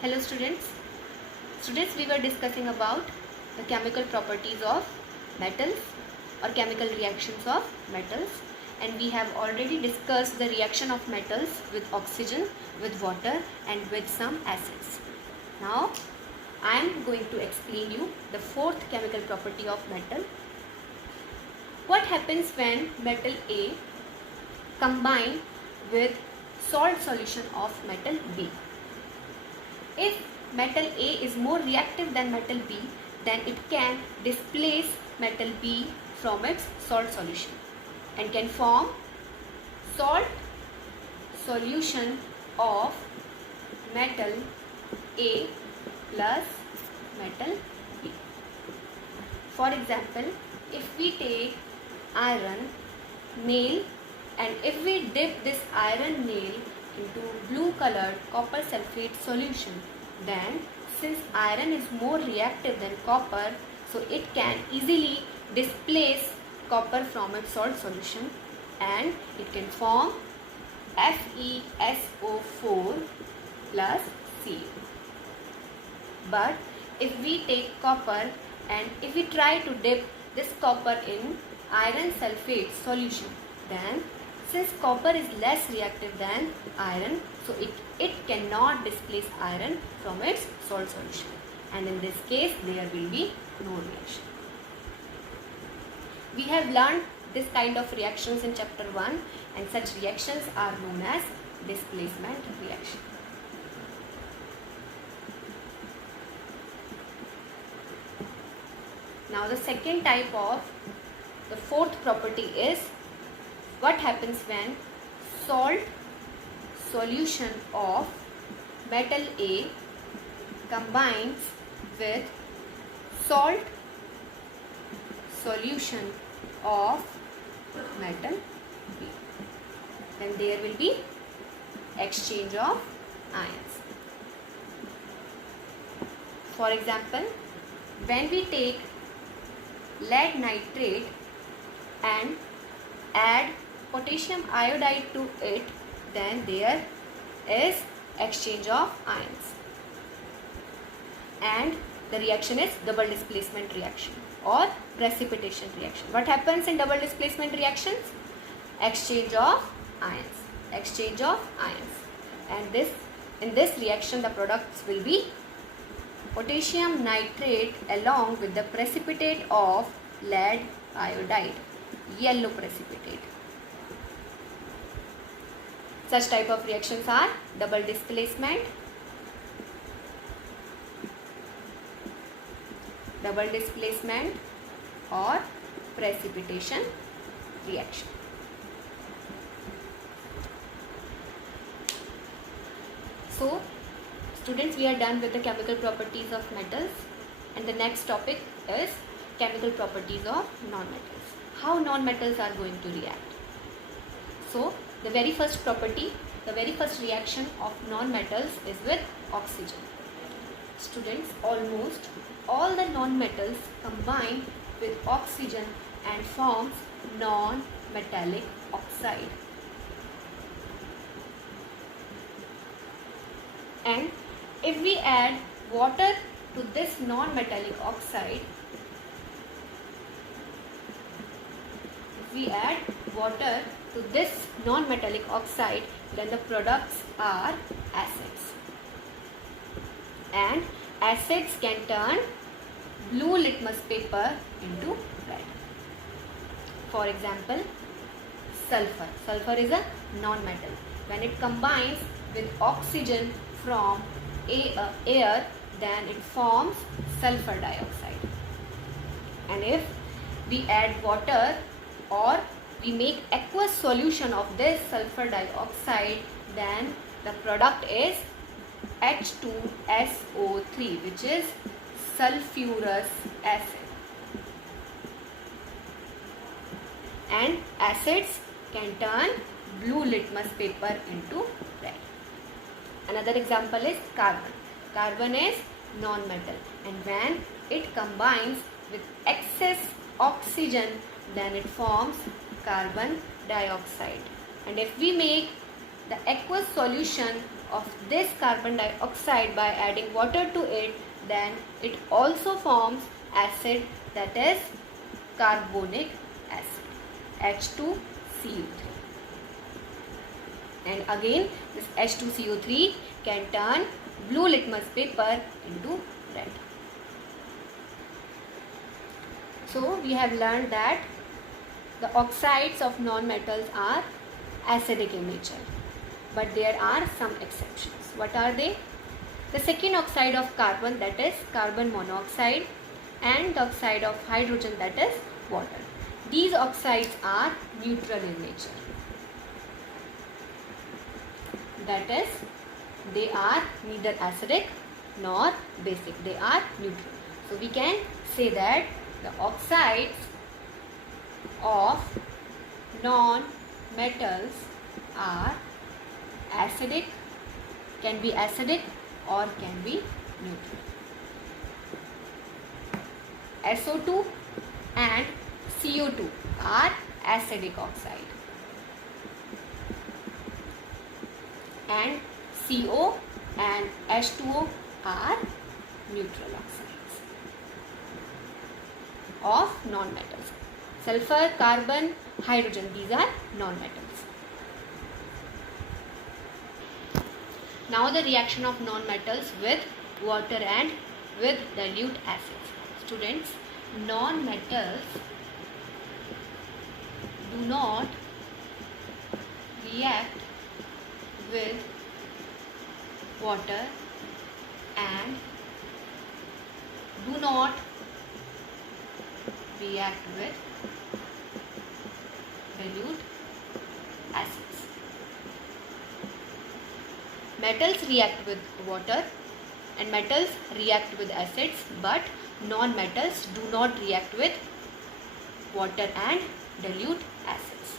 Hello students. Students, we were discussing about the chemical properties of metals or chemical reactions of metals, and we have already discussed the reaction of metals with oxygen, with water and with some acids. Now I am going to explain you the fourth chemical property of metal. What happens when metal A combine with salt solution of metal B? If metal A is more reactive than metal B, then it can displace metal B from its salt solution and can form salt solution of metal A plus metal B. For example, if we take iron nail and if we dip this iron nail into blue colored copper sulfate solution, then since iron is more reactive than copper, so it can easily displace copper from its salt solution and it can form FeSO4 plus Cu. But if we take copper and if we try to dip this copper in iron sulfate solution, then since copper is less reactive than iron, so it cannot displace iron from its salt solution, and in this case there will be no reaction. We have learned this kind of reactions in chapter 1, and such reactions are known as displacement reaction. Now the second type of the fourth property is what happens when salt solution of metal A combines with salt solution of metal B. Then there will be exchange of ions. For example, when we take lead nitrate and add potassium iodide to it, then there is exchange of ions and the reaction is double displacement reaction or precipitation reaction. What happens in double displacement reactions? Exchange of ions. Exchange of ions. And in this reaction the products will be potassium nitrate along with the precipitate of lead iodide, yellow precipitate. Such type of reactions are double displacement, or precipitation reaction. So students, we are done with the chemical properties of metals, and the next topic is chemical properties of non-metals. How non-metals are going to react. So the very first property, the very first reaction of non-metals is with oxygen. Students, almost all the non-metals combine with oxygen and forms non-metallic oxide. And if we add water to this non-metallic oxide, then the products are acids. And acids can turn blue litmus paper into red. For example, sulfur. Sulfur is a non-metal. When it combines with oxygen from air, then it forms sulfur dioxide. And if we add water or we make aqueous solution of this sulfur dioxide, then the product is H2SO3, which is sulfurous acid. And acids can turn blue litmus paper into red. Another example is carbon. Carbon is non-metal, and when it combines with excess oxygen, then it forms carbon dioxide. And if we make the aqueous solution of this carbon dioxide by adding water to it, then it also forms acid, that is carbonic acid, H2CO3. And again this H2CO3 can turn blue litmus paper into red. So we have learned that the oxides of non-metals are acidic in nature, but there are some exceptions. What are they? The second oxide of carbon, that is carbon monoxide, and the oxide of hydrogen, that is water. These oxides are neutral in nature. That is, they are neither acidic nor basic. They are neutral. So we can say that the oxides of non-metals are acidic, can be acidic or can be neutral. SO2 and CO2 are acidic oxide, and CO and H2O are neutral oxides of non-metals. Sulfur, carbon, hydrogen, these are non-metals. Now the reaction of non-metals with water and with dilute acids. Students, non-metals do not react with water and do not react with dilute acids. Metals react with water and metals react with acids, but non-metals do not react with water and dilute acids.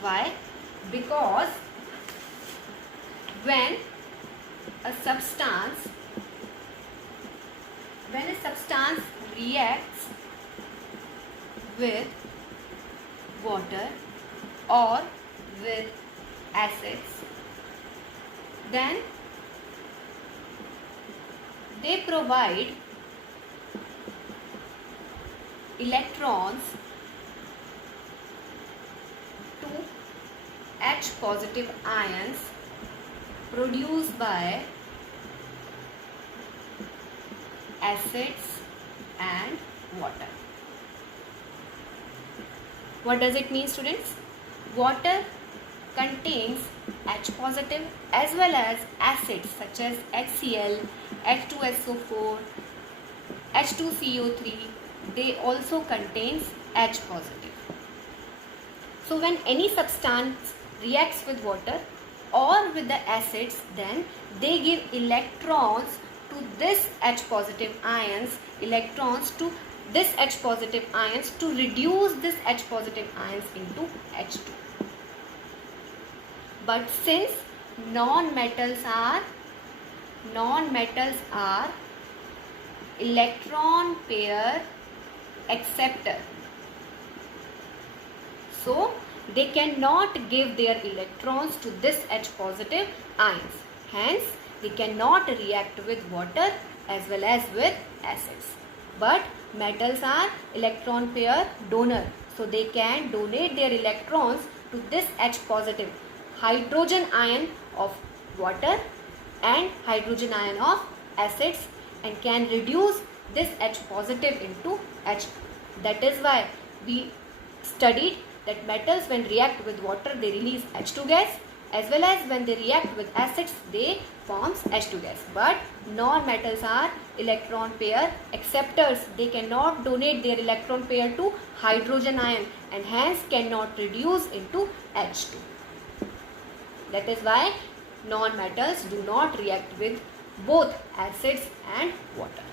Why? Because when a substance reacts with water or with acids, then they provide electrons to H positive ions produced by acids and water. What does it mean, students? Water contains H positive as well as acids such as HCl, H2SO4, H2CO3. They also contains H positive. So when any substance reacts with water or with the acids, then they give electrons to this H positive ions, to reduce this H positive ions into H2. But since non-metals are electron pair acceptor, so they cannot give their electrons to this H positive ions. Hence, they cannot react with water as well as with acids. But metals are electron pair donor, so they can donate their electrons to this H positive hydrogen ion of water and hydrogen ion of acids, and can reduce this H positive into H2. That is why we studied that metals when react with water they release H2 gas, as well as when they react with acids they forms H2 gas. But non-metals are electron pair acceptors. They cannot donate their electron pair to hydrogen ion and hence cannot reduce into H2. That is why non-metals do not react with both acids and water.